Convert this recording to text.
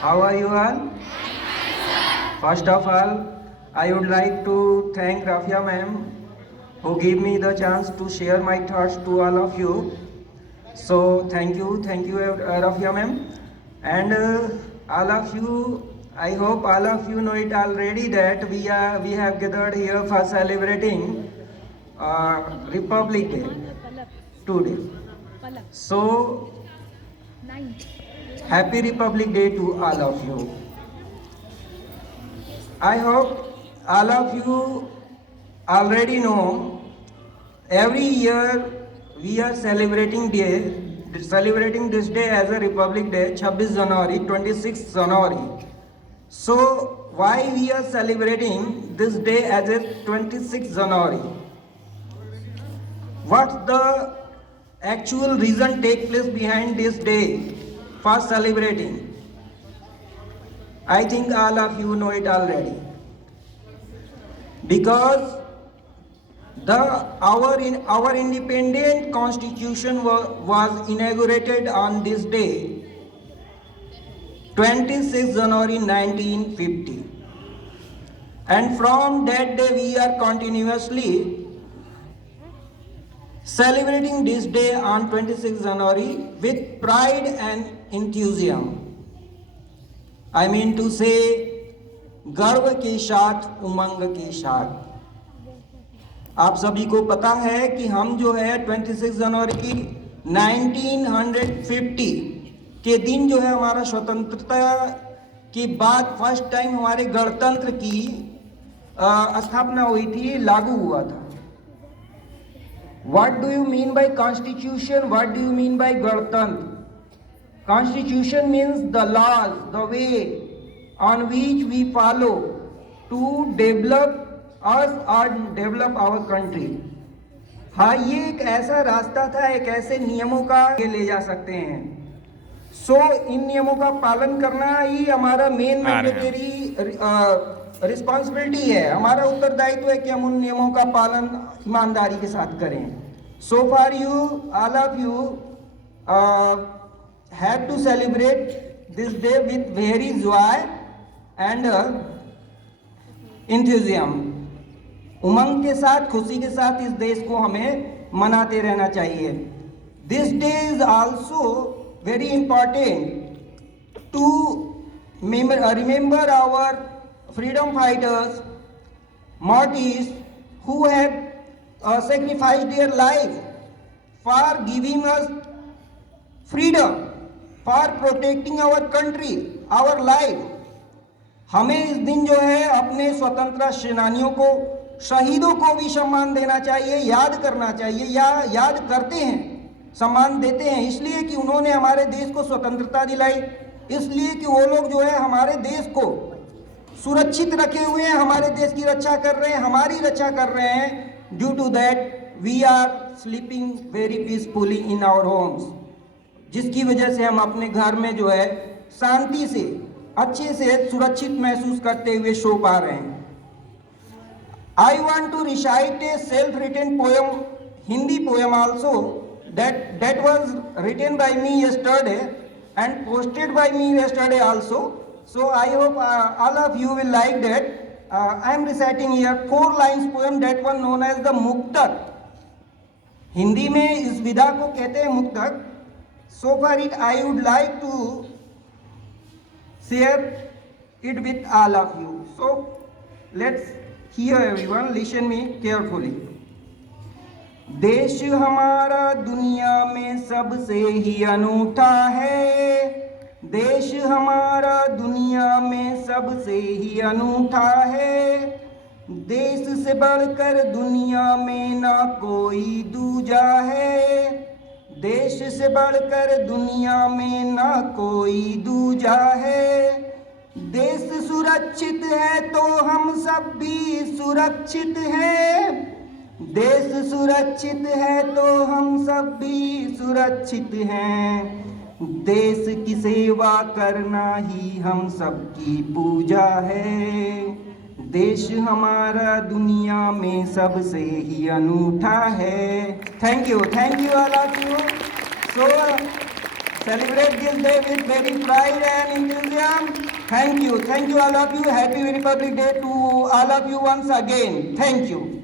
How are you all? First of all, I would like to thank Rafia ma'am who gave me the chance to share my thoughts to all of you. So thank you, Rafia ma'am, and all of you. I hope all of you know it already that we have gathered here for celebrating Republic Day today. So happy Republic Day to all of you. I hope all of you already know every year we are celebrating this day as a Republic Day, 26 January, 26 January. So why we are celebrating this day as a 26 January? What's the actual reason take place behind this day for celebrating? I think all of you know it already. Because our independent constitution was inaugurated on this day, 26 January 1950. And from that day we are continuously celebrating this day on 26 January with pride and enthusiasm. I mean to say, गर्व के साथ, उमंग के साथ। आप सभी को पता है कि हम जो है 26 जनवरी 1950 के दिन जो है हमारा स्वतंत्रता के बाद फर्स्ट टाइम हमारे गणतंत्र की स्थापना हुई थी, लागू हुआ था। What do you mean by constitution? What do you mean by गणतंत्र? Constitution means the laws, the way on which we follow to develop us or develop our country. हाँ, ये एक ऐसा रास्ता था, एक ऐसे नियमों का ले जा सकते हैं। इन नियमों का पालन करना ही हमारा मेन मैंडेटरी रिस्पॉन्सिबिलिटी है। हमारा उत्तरदायित्व है कि हम उन नियमों का पालन ईमानदारी के साथ करें। So far you, all of you have to celebrate this day with very joy and enthusiasm. उमंग के साथ, खुशी के साथ इस देश को हमें मनाते रहना चाहिए। This day is also very important to remember our freedom fighters, martyrs who have sacrificed their life for giving us freedom, for protecting our country, our life. हमें इस दिन जो है अपने स्वतंत्रता सेनानियों को, शहीदों को भी सम्मान देना चाहिए, याद करना चाहिए, या याद करते हैं, सम्मान देते हैं, इसलिए कि उन्होंने हमारे देश को स्वतंत्रता दिलाई, इसलिए कि वो लोग जो है हमारे देश को सुरक्षित रखे हुए हैं, हमारे देश की रक्षा कर रहे हैं, हमारी रक्षा कर रहे हैं। Due to that we are sleeping very peacefully in our homes, जिसकी वजह से हम अपने घर में जो है शांति से, अच्छे से, सुरक्षित महसूस करते हुए सो पा रहे हैं। I want to recite a self written poem, Hindi poem also, that was written by me yesterday and posted by me yesterday also. So I hope all of you will like that. I am reciting here 4 lines poem, that one known as the मुक्तक। हिंदी में इस विधा को कहते हैं मुक्तक। So far it I would like to share it with all of you. So let's hear everyone, listen me carefully. देश हमारा दुनिया में सबसे ही अनूठा है, देश हमारा दुनिया में सबसे ही अनूठा है, देश से बढ़कर दुनिया में ना कोई दूजा है, देश से बढ़कर दुनिया में ना कोई दूजा है, देश सुरक्षित है तो हम सब भी सुरक्षित हैं, देश सुरक्षित है तो हम सब भी सुरक्षित हैं, देश की सेवा करना ही हम सबकी पूजा है, देश हमारा दुनिया में सबसे ही अनूठा है। Thank you all of you. So celebrate this day with very pride and enthusiasm Thank you all of you. Happy Republic Day to all of you once again. Thank you.